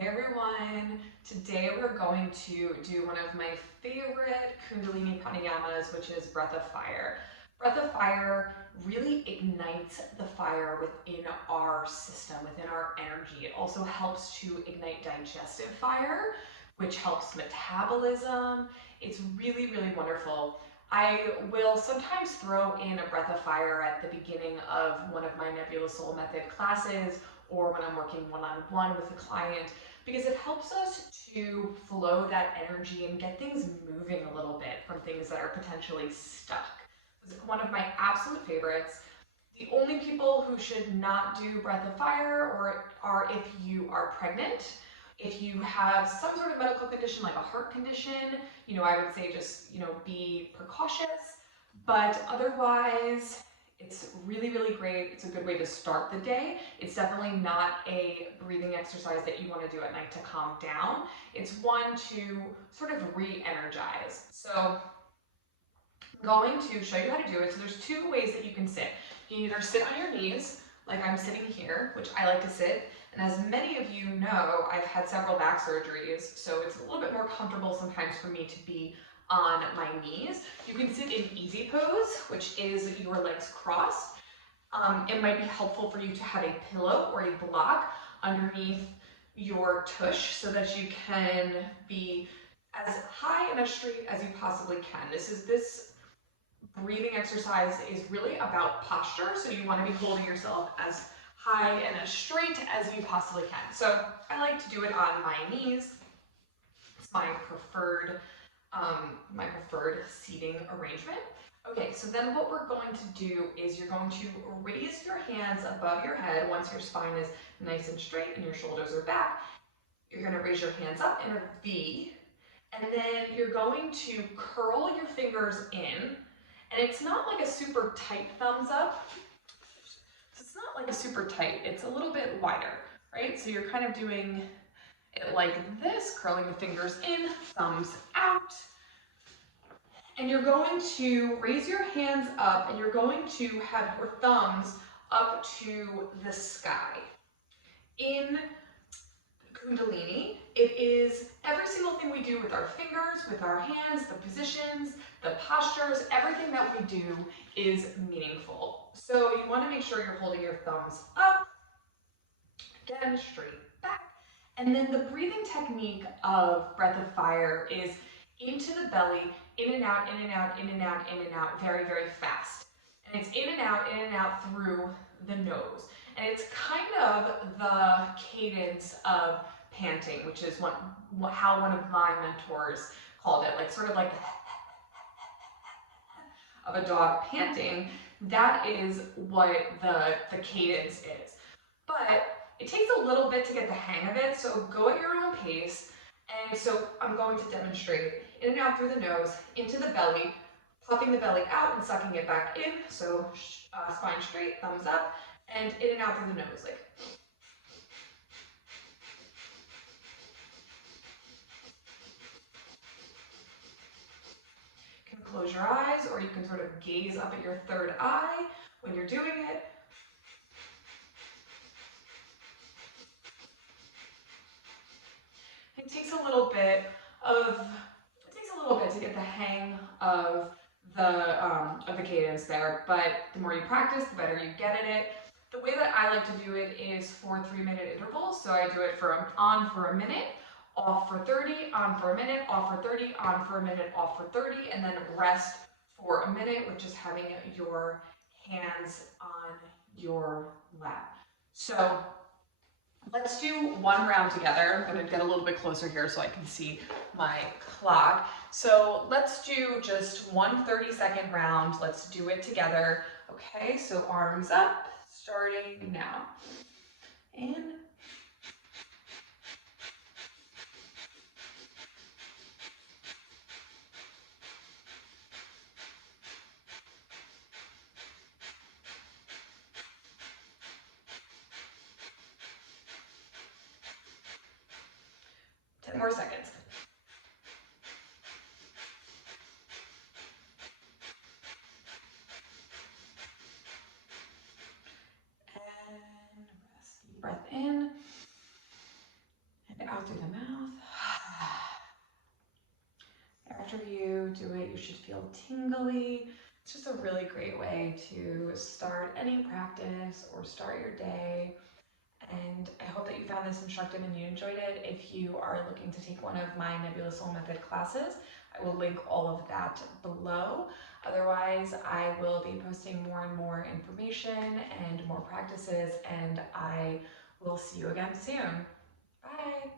Hey everyone! Today we're going to do one of my favorite Kundalini pranayamas, which is breath of fire. Breath of fire really ignites the fire within our system, within our energy. It also helps to ignite digestive fire, which helps metabolism. It's really, really wonderful. I will sometimes throw in a breath of fire at the beginning of one of my Nebula Soul Method classes or when I'm working one-on-one with a client, because it helps us to flow that energy and get things moving a little bit from things that are potentially stuck. This is one of my absolute favorites. The only people who should not do breath of fire are if you are pregnant, if you have some sort of medical condition like a heart condition, I would say just, be precautious. But otherwise, it's really, really great. It's a good way to start the day. It's definitely not a breathing exercise that you want to do at night to calm down. It's one to sort of re-energize. So I'm going to show you how to do it. So there's two ways that you can sit. You can either sit on your knees, like I'm sitting here, which I like to sit. And as many of you know, I've had several back surgeries, so it's a little bit more comfortable sometimes for me to be on my knees. You can sit in easy pose, which is your legs crossed. It might be helpful for you to have a pillow or a block underneath your tush so that you can be as high and as straight as you possibly can. This breathing exercise is really about posture, so you want to be holding yourself as high and as straight as you possibly can. So I like to do it on my knees. It's my preferred seating arrangement. Okay, so then what we're going to do is you're going to raise your hands above your head once your spine is nice and straight and your shoulders are back. You're going to raise your hands up in a V, and then you're going to curl your fingers in, and it's not like a super tight thumbs up. It's not like a super tight, it's a little bit wider, right? So you're kind of doing it like this, curling the fingers in, thumbs out. And you're going to raise your hands up and you're going to have your thumbs up to the sky. In Kundalini, it is every single thing we do with our fingers, with our hands, the positions, the postures, everything that we do is meaningful. So you want to make sure you're holding your thumbs up, again, straight back. And then the breathing technique of breath of fire is into the belly, in and out, in and out, in and out, in and out, very, very fast. And it's in and out through the nose. And it's kind of the cadence of panting, which is how one of my mentors called it, like sort of like of a dog panting. That is what the cadence is. But it takes a little bit to get the hang of it, so go at your own pace. And so I'm going to demonstrate in and out through the nose, into the belly, puffing the belly out and sucking it back in. So spine straight, thumbs up, and in and out through the nose, like. You can close your eyes, or you can sort of gaze up at your third eye when you're doing it. It takes a little bit to get the hang of the cadence there, but the more you practice, the better you get at it. The way that I like to do it is for 3-minute intervals. So I do it on for a minute, off for 30, on for a minute, off for 30, on for a minute, off for 30, and then rest for a minute with just having your hands on your lap. So let's do one round together. I'm going to get a little bit closer here so I can see my clock. So let's do just one 30-second round. Let's do it together. Okay, so arms up, starting now. In. More seconds. And rest. Breath in and out through the mouth. After you do it, you should feel tingly. It's just a really great way to start any practice or start your day. And I hope that you found this instructive and you enjoyed it. If you are looking to take one of my Nebula Soul Method classes, I will link all of that below. Otherwise, I will be posting more and more information and more practices, and I will see you again soon. Bye!